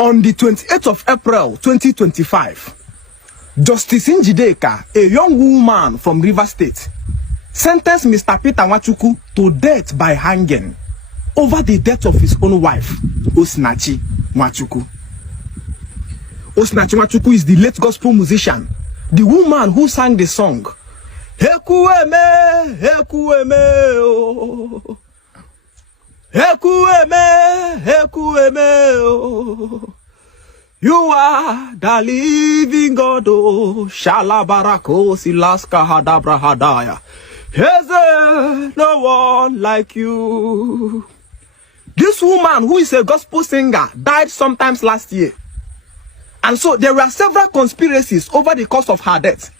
On the 28th of April 2025, Justice Njideka, a young woman from Rivers State, sentenced Mr. Peter Nwachukwu to death by hanging over the death of his own wife, Osinachi Nwachukwu. Osinachi Nwachukwu is the late gospel musician, the woman who sang the song, Hekueme, Hekueme, oh. Hekueme, Hekueme, oh. You are the living God, oh. Shalabarako Silaska Hadabra Hadaya. Is there no one like you? This woman, who is a gospel singer, died sometimes last year. And so there were several conspiracies over the cause of her death.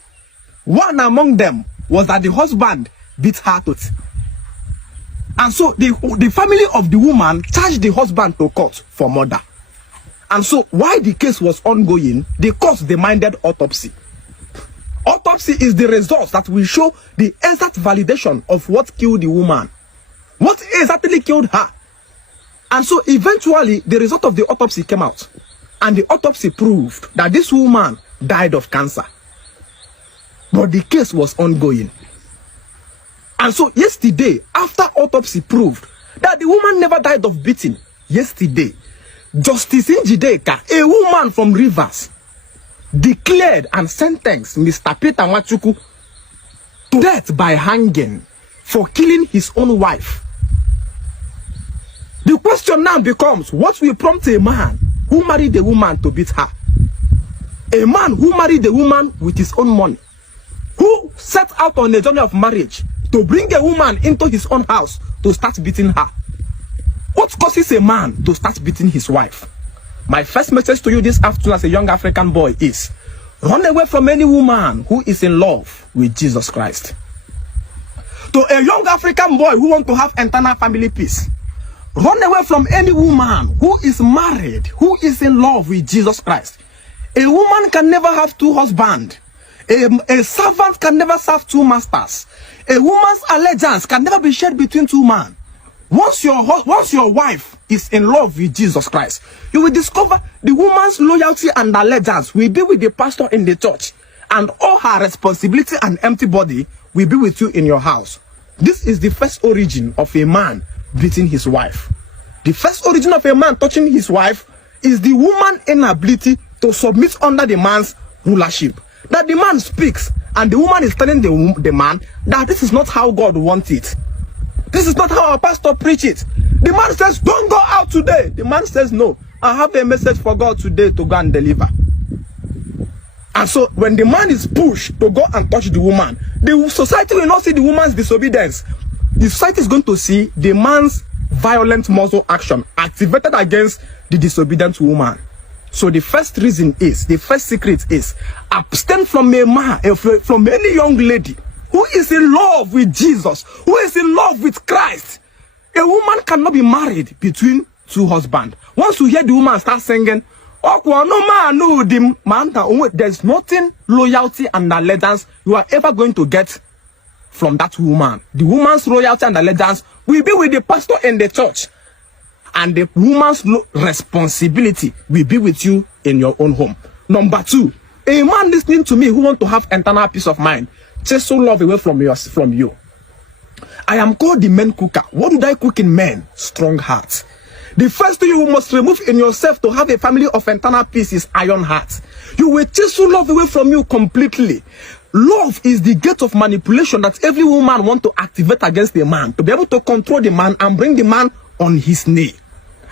One among them was that the husband beat her to death. And so the family of the woman charged the husband to court for murder. And so while the case was ongoing, the court demanded autopsy. Autopsy is the result that will show the exact validation of what killed the woman. What exactly killed her. And so eventually the result of the autopsy came out. And the autopsy proved that this woman died of cancer. But the case was ongoing. And so yesterday, after autopsy proved that the woman never died of beating, yesterday, Justice Njideka, a woman from Rivers, declared and sentenced Mr. Peter Nwachukwu to death by hanging for killing his own wife. The question now becomes, what will prompt a man who married a woman to beat her? A man who married a woman with his own money, who set out on a journey of marriage to bring a woman into his own house to start beating her. What causes a man to start beating his wife? My first message to you this afternoon as a young African boy is, run away from any woman who is in love with Jesus Christ. To a young African boy who wants to have eternal family peace, run away from any woman who is married, who is in love with Jesus Christ. A woman can never have two husbands. A servant can never serve two masters. A woman's allegiance can never be shared between two men. Once your wife is in love with Jesus Christ, you will discover the woman's loyalty and allegiance will be with the pastor in the church, and all her responsibility and empty body will be with you in your house. This is the first origin of a man beating his wife. The first origin of a man touching his wife is the woman's inability to submit under the man's rulership. That the man speaks and the woman is telling the man that this is not how God wants it. This is not how our pastor preaches it. The man says, don't go out today. The man says, no, I have a message for God today to go and deliver. And so when the man is pushed to go and touch the woman, the society will not see the woman's disobedience. The society is going to see the man's violent muscle action activated against the disobedient woman. So the first reason is, the first secret is, abstain from a man, from any young lady who is in love with Jesus, who is in love with Christ. A woman cannot be married between two husbands. Once you hear the woman start singing, there's nothing loyalty and allegiance you are ever going to get from that woman. The woman's loyalty and allegiance will be with the pastor in the church. And the woman's responsibility will be with you in your own home. Number two, a man listening to me who wants to have internal peace of mind, chase love away from you. I am called the men cooker. What do I cook in men? Strong hearts. The first thing you must remove in yourself to have a family of internal peace is iron heart. You will chase love away from you completely. Love is the gate of manipulation that every woman wants to activate against the man, to be able to control the man and bring the man on his knee.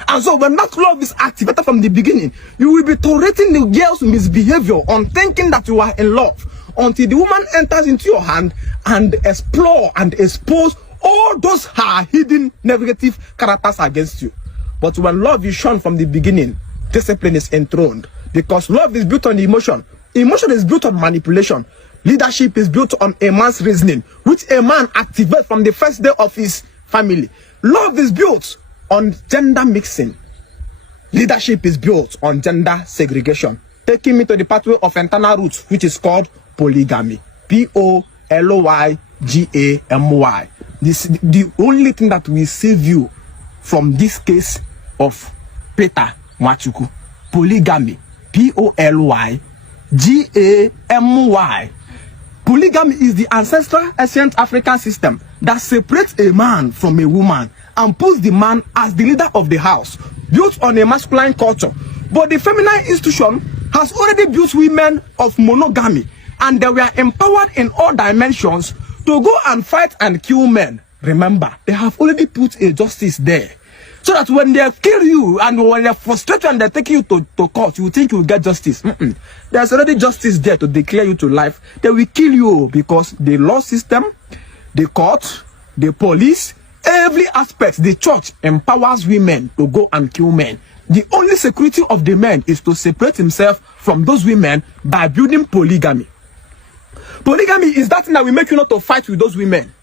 And so when that love is activated from the beginning, you will be tolerating the girl's misbehavior on thinking that you are in love, until the woman enters into your hand and explore and expose all those her hidden negative characters against you. But when love is shown from the beginning, discipline is enthroned, because love is built on emotion. Emotion is built on manipulation. Leadership is built on a man's reasoning, which a man activates from the first day of his family. Love is built on gender mixing. Leadership is built on gender segregation, taking me to the pathway of internal roots, which is called polygamy. Polygamy. This is the only thing that will save you from this case of Peter Nwachukwu. polygamy. Polygamy. Polygamy is the ancestral ancient African system that separates a man from a woman and puts the man as the leader of the house, built on a masculine culture. But the feminine institution has already built women of monogamy, and they were empowered in all dimensions to go and fight and kill men. Remember, they have already put a justice there, so that when they kill you and when they're frustrated and they take you to court, you think you will get justice. There's already justice there to declare you to life. They will kill you because the law system, the court, the police, every aspect, the church empowers women to go and kill men. The only security of the man is to separate himself from those women by building polygamy. Polygamy is that thing that will make you not to fight with those women.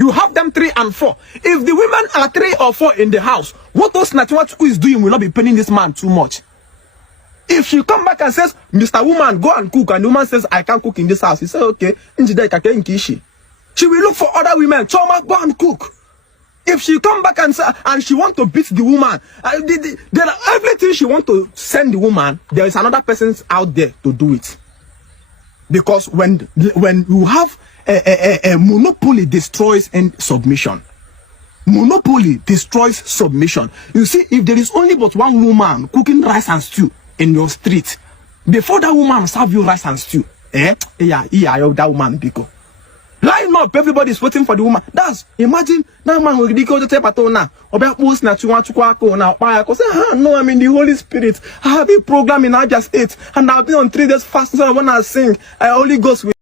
You have them 3 and 4. If the women are 3 or 4 in the house, what those Natwatu is doing will not be paining this man too much. If she come back and says, Mr. Woman, go and cook, and the woman says, I can't cook in this house, he says, okay, she will look for other women. Choma, go and cook. If she come back and she want to beat the woman, everything she want to send the woman, there is another person out there to do it. Because when you have a monopoly destroys submission. Monopoly destroys submission. You see, if there is only but one woman cooking rice and stew in your street, before that woman serve you rice and stew, that woman biko. Line up, everybody is waiting for the woman. That's imagine that man will go to Tepatona or post na no, I'm in the Holy Spirit. I have a program in Abia State and I've been on 3 days fast, so I wanna sing. I only goes with